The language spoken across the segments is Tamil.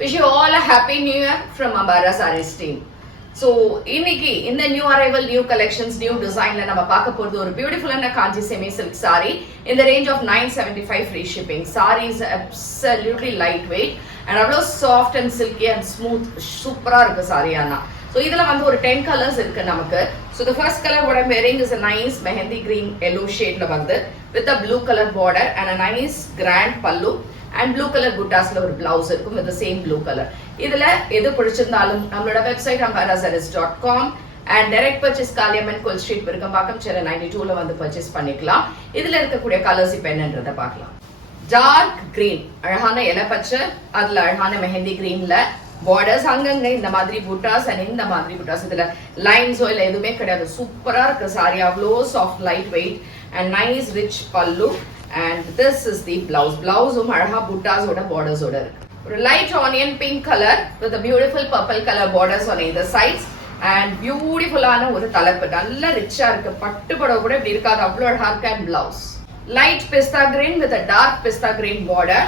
Wish you all a happy new year from Ambara Sarees team. So, இன்னைக்கு இந்த new arrival new collections new டிசைன்ல நம்ம பார்க்க போறது ஒரு பியூட்டிஃபுல்லான Kanchi semi silk saree in the range of 975 free shipping. Saree is absolutely lightweight and அவ்வளோ soft and silky and smooth சூப்பரா இருக்கு saree ஆனா. So இதுல வந்து ஒரு 10 colors இருக்கு நமக்கு. So the first color what I'm wearing is a nice mehendi green yellow shade ல வந்து with a blue color border and a nice grand pallu and blue color buttasல ஒரு blouse இருக்கும் with the same blue color. இதுல எது பிடிச்சிருந்தாலும் நம்மளோட website ambarasarees.com and direct purchase Kaliamman கோயில் ஸ்ட்ரீட் விருகம்பாக்கம் சென்னை 92 ல வந்து பர்ச்சேஸ் பண்ணிக்கலாம். இதுல இருக்கக்கூடிய கலர்ஸ் இப்போ என்னன்றதை பார்க்கலாம். டார்க் கிரீன் அழகான இலை பச்சை, அதுல அழகான மெஹந்தி கிரீன்ல பார்டர்ஸ் அங்கங்க இந்த மாதிரி புட்டாஸ் அண்ட் இந்த மாதிரி புட்டாஸ், இதுல லைன்ஸோ இல்ல எதுவுமே கிடையாது. சூப்பரா இருக்கு சாரி, அவ்வளோ soft light weight and nice rich பல்லு and this is the blouse. Blouseum அழகா புட்டாஸோட பார்டர்ஸோட இருக்கு. ஒரு light onion pink colour with a beautiful purple color borders on either sides and பியூட்டிஃபுல்லான ஒரு தலைப்பு, நல்ல ரிச்சா இருக்கு. பட்டு புடவை கூட இப்படி இருக்காது, அவ்வளோ அழகா இருக்கு. And blouse light pista green with a dark pista green border.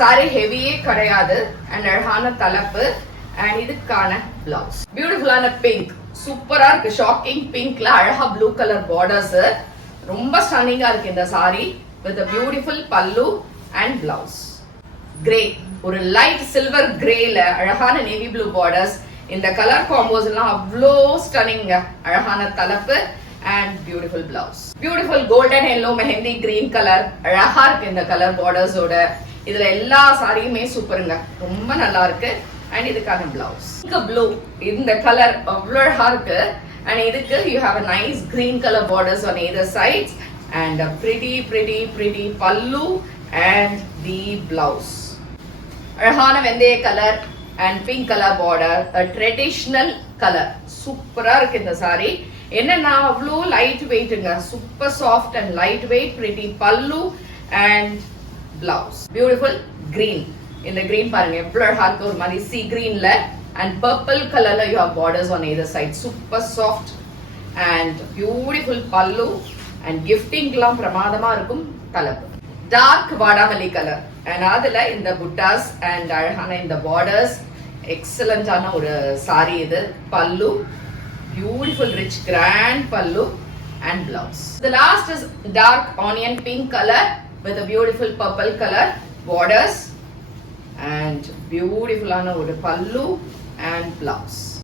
Sari ஹெவியே கிடையாது அண்ட் அழகான தலைப்பு அண்ட் இதுக்கான பிளவுஸ் பியூட்டிஃபுல்லான பிங்க், சூப்பரா இருக்கு. ஷாக்கிங் பிங்க்ல அழகா ப்ளூ கலர் பார்டர்ஸ், ரொம்ப ஸ்டன்னிங்கா இருக்கு இந்த sorry with a beautiful pallu and blouse. Grey, ஒரு லைட் சில்வர் கிரேல அழகான நேவி ப்ளூ பார்டர்ஸ். இந்த கலர் காம்போஸ் எல்லாம் அவ்வளோ ஸ்டன்னிங்க. அழகான தலைப்பு and beautiful blouse. Beautiful golden yellow mehendi green colour, அழகா இருக்கு இந்த கலர் பார்டர்ஸோட. இதுல எல்லா சாரியுமே சூப்பருங்க, ரொம்ப நல்லா இருக்கு. அண்ட் இதுக்கான பிளவுஸ் ப்ளூ, இந்த கலர் அவ்வளோ அழகா இருக்கு. அண்ட் இதுக்கு you have a nice green color borders on either sides and a pretty pallu and the blouse. அழகான வெந்தய colour and pink color border, a traditional color. சூப்பரா இருக்கு இந்த சாரி. என்னன்னா அவ்வளோ லைட் வெயிட்டுங்க, super soft and light weight. pretty pallu and blouse. Beautiful green. இந்த green பாருங்க எவ்வளவு அழகா இருக்கு, ஒரு மாதிரி sea greenல and purple colorல you have borders on either side. super soft and beautiful pallu and giftingலாம் பிரமாதமா இருக்கும். தலைப்பு டார்க் வாடாமல்லி கலர் and அதுல இந்த புட்டாஸ் and அழகான இந்த பார்டர்ஸ், எக்ஸலண்டான ஒரு சாரி இது. பல்லு beautiful rich grand pallu and blouse. The last is dark onion pink color with a beautiful purple color borders and beautiful ana oru pallu and blouse.